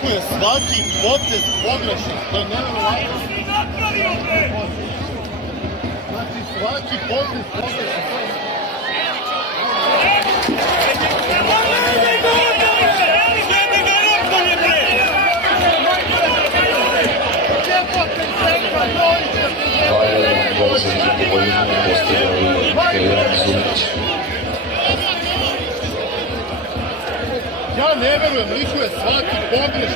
liku je svaki potez pogrešan. To je nevjerovatno. Znači svaki potez pogrešan. Ja ne verujem, liku je svaki pogreš.